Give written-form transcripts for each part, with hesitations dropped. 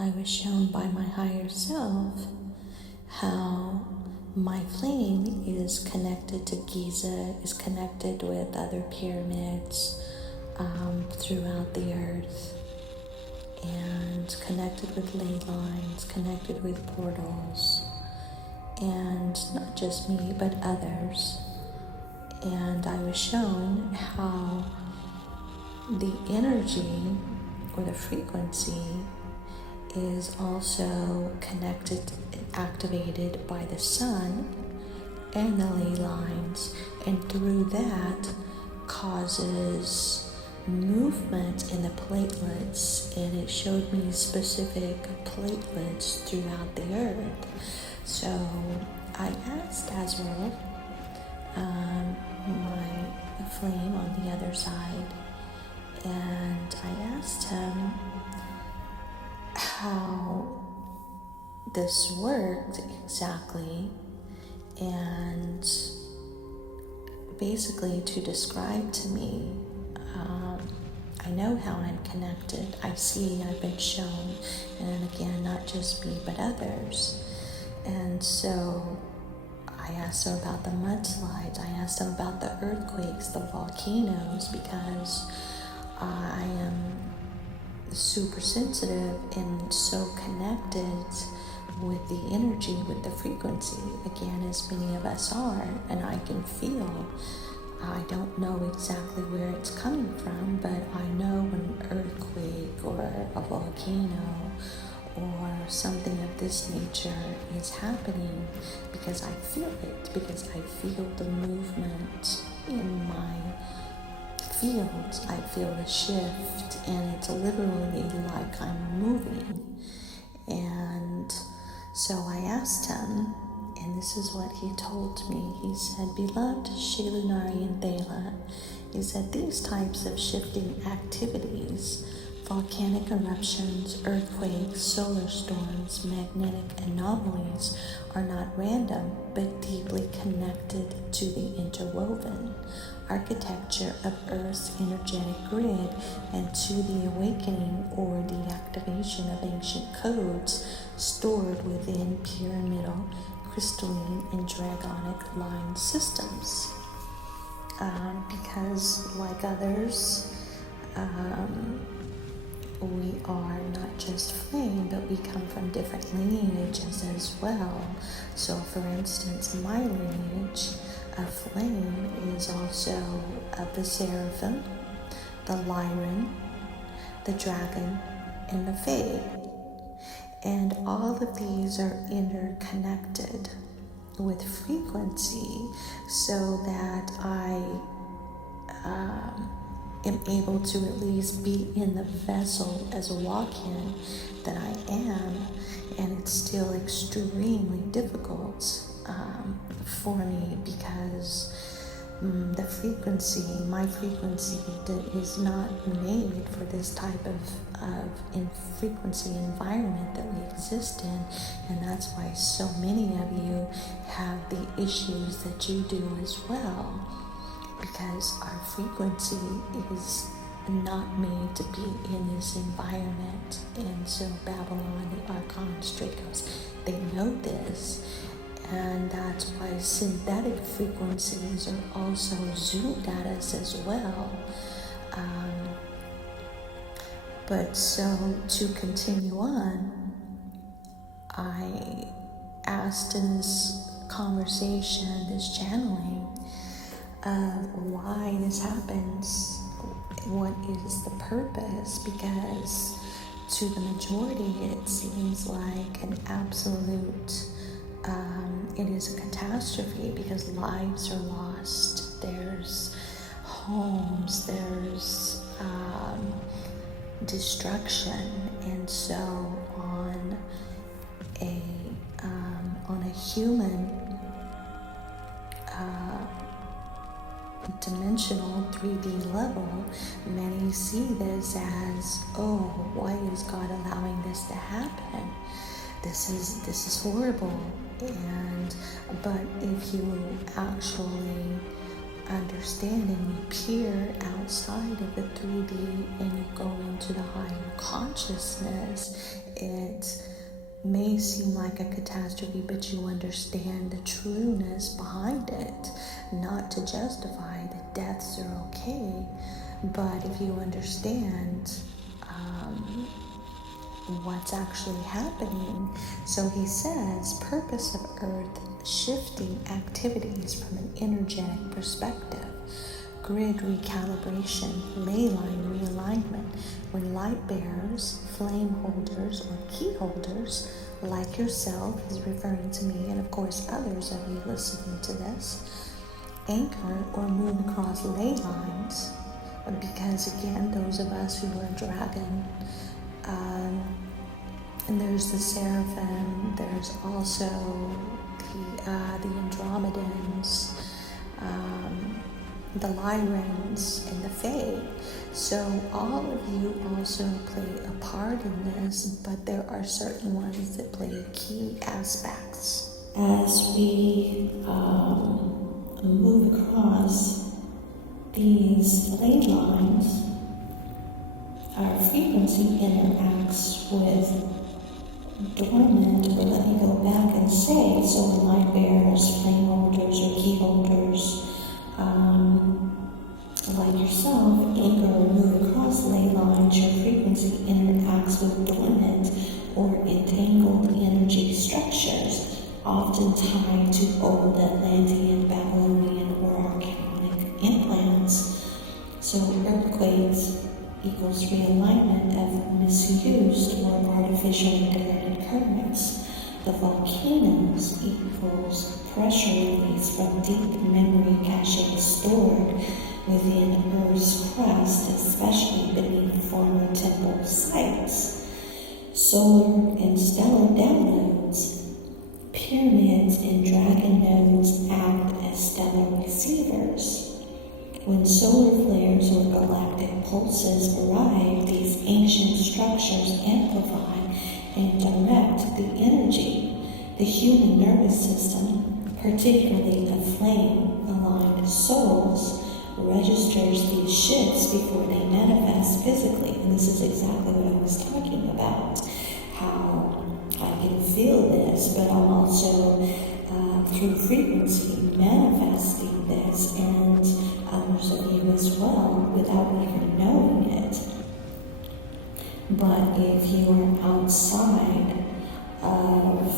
I was shown by my higher self how my flame is connected to Giza, is connected with other pyramids throughout the earth, and connected with ley lines, connected with portals, and not just me, but others. And I was shown how the energy or the frequency is also connected and activated by the sun and the ley lines, and through that causes movement in the platelets, and it showed me specific platelets throughout the earth. So I asked Azrael, my flame on the other side, and I asked him how this worked exactly, and basically to describe to me, I know how I'm connected. I see, I've been shown, and again, not just me, but others. And so I asked him about the mudslides, I asked him about the earthquakes, the volcanoes, because I am super sensitive and so connected with the energy, with the frequency, again, as many of us are, and I can feel. I don't know exactly where it's coming from, but I know when an earthquake or a volcano or something of this nature is happening, because I feel it, because I feel the movement in my fields. I feel the shift, and it's literally like I'm moving. And so I asked him, and this is what he told me. He said, "Beloved Shae'Lunari and Thae'la," he said, "these types of shifting activities, volcanic eruptions, earthquakes, solar storms, magnetic anomalies, are not random, but deeply connected to the interwoven architecture of Earth's energetic grid, and to the awakening or deactivation of ancient codes stored within pyramidal, crystalline, and dragonic line systems." Because, like others, we are not just flame, but we come from different lineages as well. So, for instance, my lineage of flame is also of the seraphim, the lyran, the dragon, and the fae. And all of these are interconnected with frequency, so that I am able to at least be in the vessel as a walk-in that I am, and it's still extremely difficult for me, because the frequency, my frequency, is not made for this type of frequency environment that we exist in, and that's why so many of you have the issues that you do as well, because our frequency is not made to be in this environment. And so Babylon, the Archonic Dragos, they know this, and that's why synthetic frequencies are also zoomed at us as well. But so to continue on, I asked in this conversation, this channeling, of why this happens, what is the purpose, because to the majority it seems like an absolute, it is a catastrophe, because lives are lost, there's homes, there's destruction, and so on a human dimensional 3D level, many see this as, oh, why is God allowing this to happen? This is horrible. But if you actually understanding, you peer outside of the 3D and you go into the higher consciousness, it may seem like a catastrophe, but you understand the trueness behind it. Not to justify that deaths are okay, but if you understand what's actually happening. So he says, purpose of Earth, shifting activities from an energetic perspective. Grid recalibration, ley line realignment, when light bearers, flame holders, or key holders, like yourself, he's referring to me, and of course others of you listening to this, anchor or move across ley lines, because again, those of us who are dragon, and there's the seraphim, there's also the Andromedans, the Lyrans, and the Fae. So all of you also play a part in this, but there are certain ones that play key aspects. As we move across these ley lines, our frequency interacts with dormant, but let me go back and say, so when light bearers, flame holders, or key holders, like yourself, anchor or move across ley lines, your frequency interacts with dormant or entangled energy structures, often tied to old Atlantean, Babylonian, or Archonic implants. So earthquakes equals realignment of misused or artificially diverted currents. The volcanoes equals pressure release from deep memory caches stored within Earth's crust, especially beneath former temple sites. Solar and stellar downloads. Pyramids and dragon nodes act as stellar receivers. When solar flares or galactic pulses arrive, these ancient structures amplify and direct the energy. The human nervous system, particularly of flame-aligned souls, registers these shifts before they manifest physically. And this is exactly what I was talking about, how I can feel this, but I'm also through frequency manifesting this, and others of you as well, without even knowing it. But if you are outside of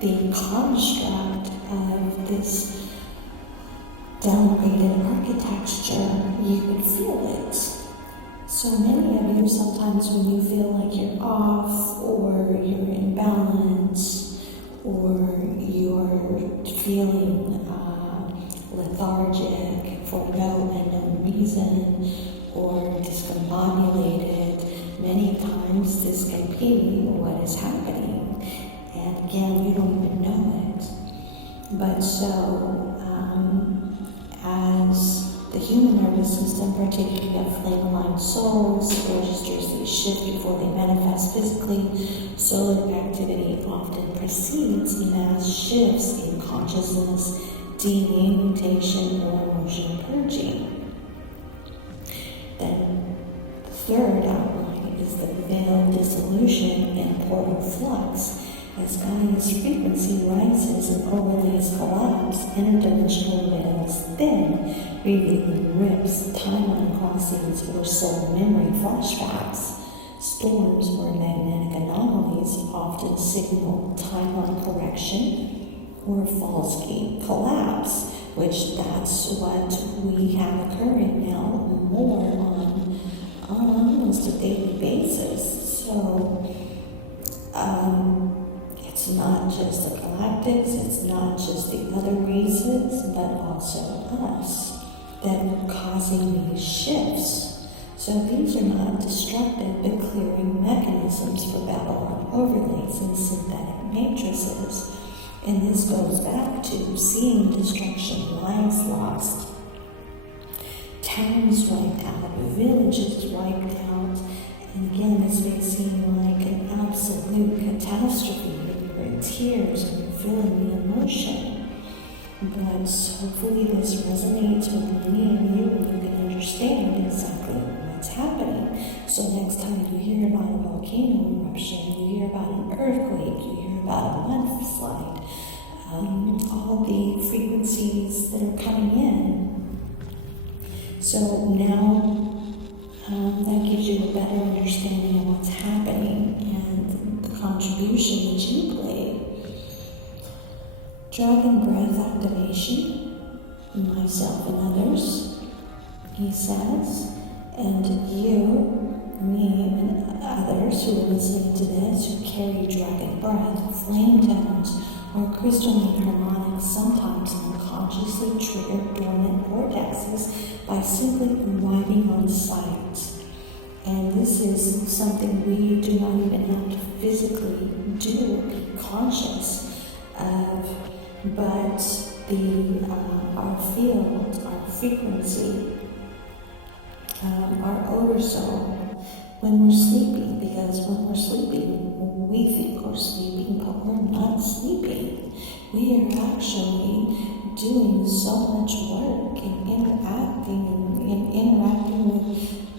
the construct of this downgraded architecture, you would feel it. So many of you, sometimes when you feel like you're off, or you're imbalanced, or you're feeling lethargic for no unknown reason, or discombobulated, many times this can be what is happening. And again, you don't even know it. But so, as the human nervous system, particularly of flame-aligned souls, registers these shifts before they manifest physically, solar activity often precedes mass shifts in consciousness, DNA mutation, or emotion purging. Then the third outline is the veil dissolution and portal flux. As Gaia's frequency rises and overlays collapse, interdimensional veils thin, revealing rips, timeline crossings, or soul memory flashbacks. Storms or magnetic anomalies often signal timeline correction or false gate collapse, which that's what we have occurring now more on almost a daily basis. So, it's not just the galactics, it's not just the other races, but also us that are causing these shifts. So these are not destructive but clearing mechanisms for Babylon overlays and synthetic matrices. And this goes back to seeing destruction, lives lost, towns wiped out, villages wiped out, and again this may seem like an absolute catastrophe. Tears and feeling the emotion. But hopefully this resonates with many of you and you can understand exactly what's happening. So next time you hear about a volcano eruption, you hear about an earthquake, you hear about a mudslide, all the frequencies that are coming in. So now that gives you a better understanding of what's happening and the contribution that you play. Dragon breath activation, myself and others, he says, and you, me, and others who are listening to this who carry dragon breath, flame tones, or crystalline harmonics sometimes unconsciously trigger dormant vortexes by simply arriving on site. And this is something we do not even have to physically do, be conscious of, but our field, our frequency, our oversoul, when we're sleeping, because when we're sleeping, we think we're sleeping, but we're not sleeping. We are actually doing so much work and interacting with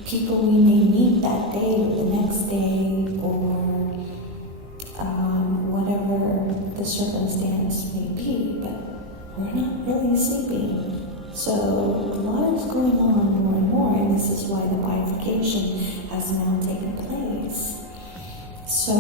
people we may meet that day or the next day or whatever the circumstance may be, but we're not really sleeping. So a lot is going on more and more, and this is why the bifurcation has now taken place. So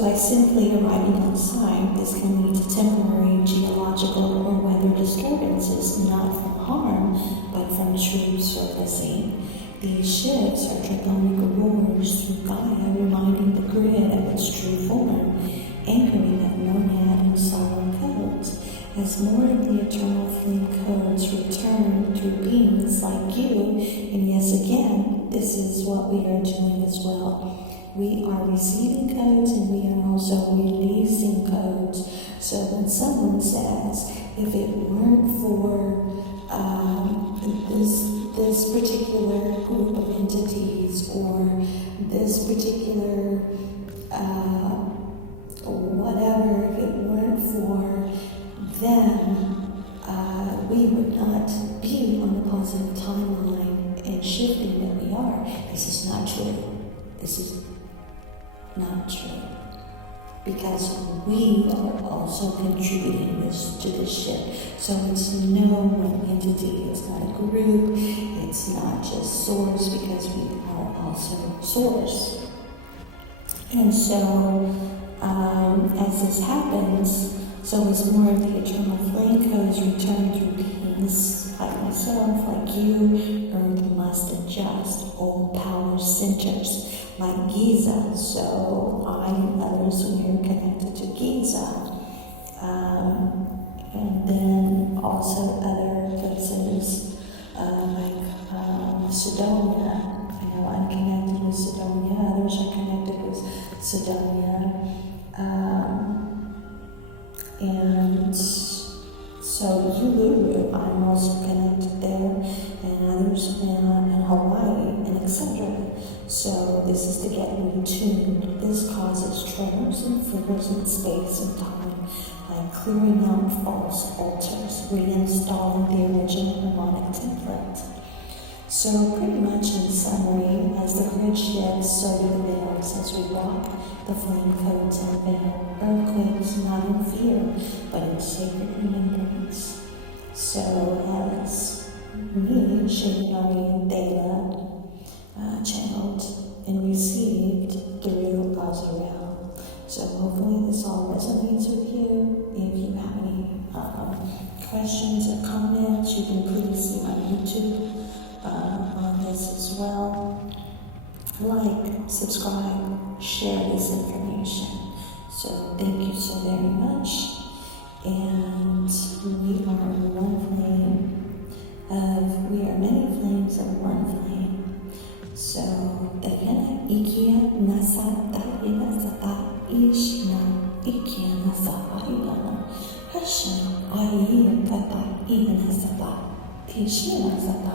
by simply arriving on site, this can lead to temporary geological or weather disturbances, not from harm, but from true surfacing. These shifts are dragonic roars through Gaia, reminding the grid of its true form, anchoring at monad and sovereign codes. As more of the eternal flame codes return through beings like you, and yes, again, this is what we are doing as well. We are receiving codes and we are also releasing codes. So when someone says, if it weren't for this particular group of entities or this particular whatever, if it weren't for them, we would not be on the positive timeline and shifting that we are. This is not true. This is not true. Because we are also contributing to this shift. So it's no one entity, it's not a group, it's not just source, because we are also source. And so, as this happens, so as more of the eternal flame codes return through beings like myself, like you, earth must adjust old power centers like Giza. So I and others, we are connected to Giza. And then also other places like Sidonia. I know I'm connected with Sidonia, others are connected with Sidonia. And so Uluru, I'm also connected there, and others in Hawaii, and etc. So this is to get retuned. This causes tremors and flickers in space and time, like clearing out false altars, reinstalling the original harmonic template. So pretty much in summary, as the grid shifts, so do the veils as we walk the flame codes and veil. Earthquakes not in fear, but in sacred remembrance. So as me, Shae'Lunari and Thae'la, channeled and received through Azrael. So hopefully this all resonates with you. If you have any questions or comments, you can please see my YouTube on this as well. Like, subscribe, share this information. So thank you so very much. And we are one flame we are many flames of one flame. So Thae'la ikia nasata inasata ishna ikia nasata ilana Hashem ayi kata inasata ishna nasata